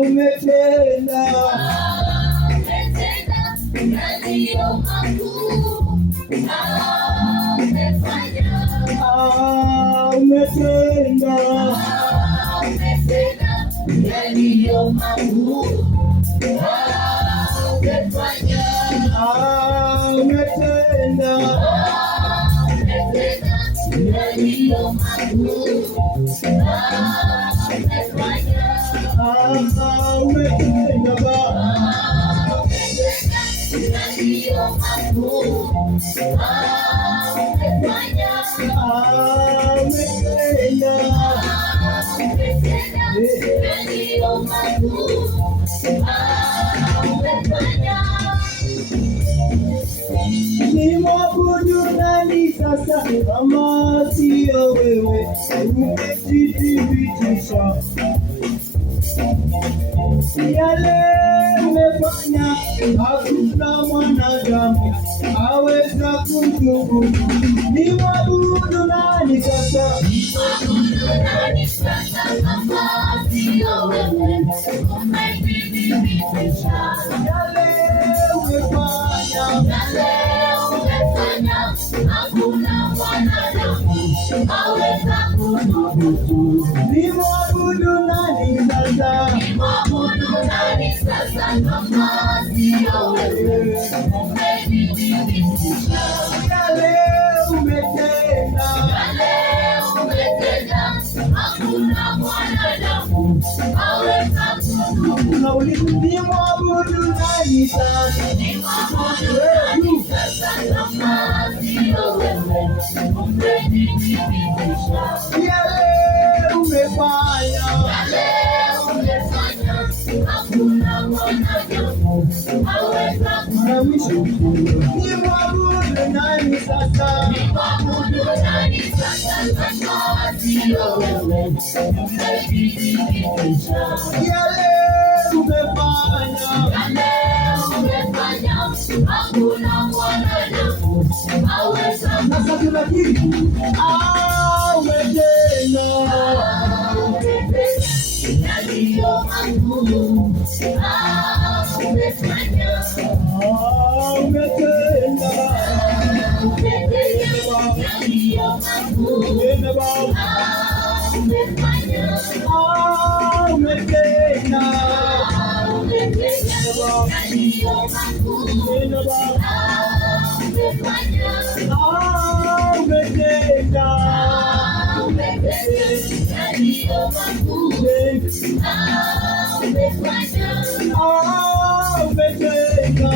Umetenda yaliyo makuu, umefanya umetenda yaliyo makuu, umetenda yaliyo makuu, ni mwabudu nani sasa kama sio wewe? Umejithibitisha yale umefanya, hakuna mwanadamu aweza kutubu. Ni mwabudu nani sasa? Kama sio wewe? Umejithibitisha yale umefanya, hakuna mwanadamu aweza kutubu. Ni mwabudu nani sasa? Kama sio wewe? Umejithibitisha yale umetenda, hakuna mwanadamu aweza kutubu. Ni mwabudu nani sasa? Kama sio wewe? Umejithibitisha yale umefanya, hakuna mwanadamu aweza kutubu. Ni mwabudu nani sasa? Kama sio wewe? Umejithibitisha yale umefanya, hakuna mwanadamu aweza kutubu. Umetenda yaliyo makuu, umefanya umetenda yaliyo makuu, umefanya umetenda yaliyo makuu, umefanya umetenda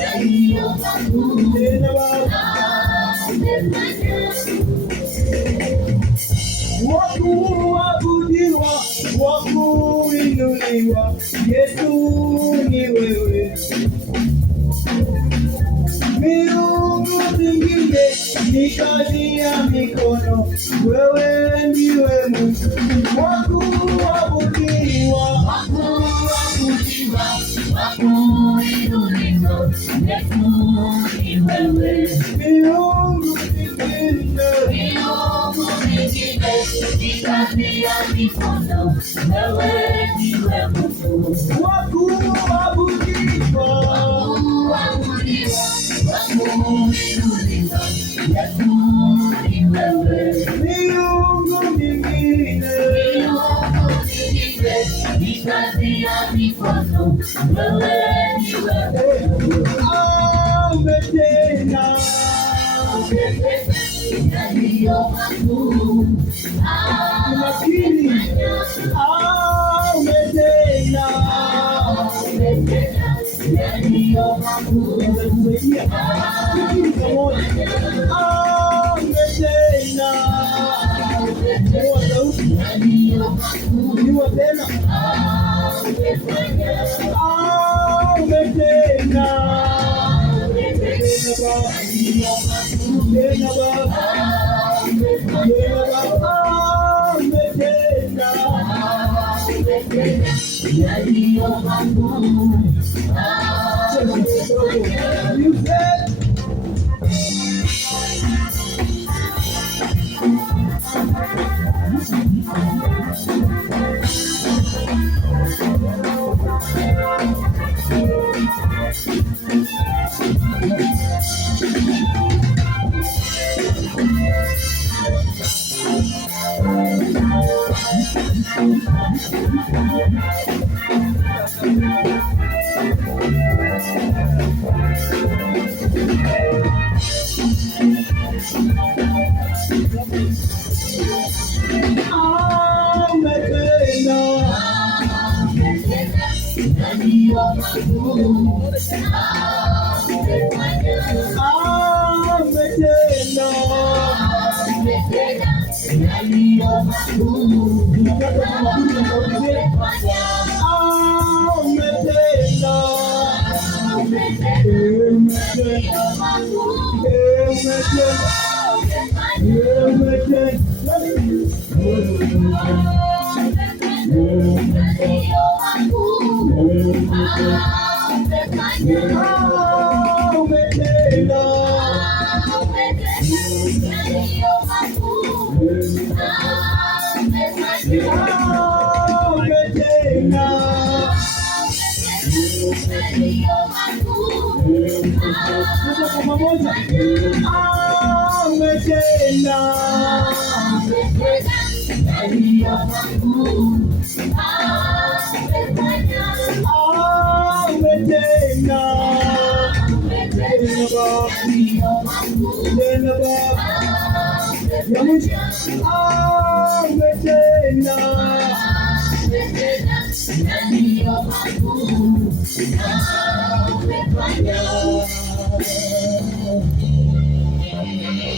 yaliyo makuu, umefanya wakuabudiwa, wakuinuliwa, Yesu ni wewe. Miungu mingine ni kazi ya mikono, wewe ndiwe Mungu. Wakuabudiwa, wakuinuliwa, Yesu ni wewe. Miungu mingine ni kazi ya mikono, wewe ndiwe Mungu. Wakuabudiwa, umetenda yaliyo makuu, lakini umetenda yaliyo makuu, umetenda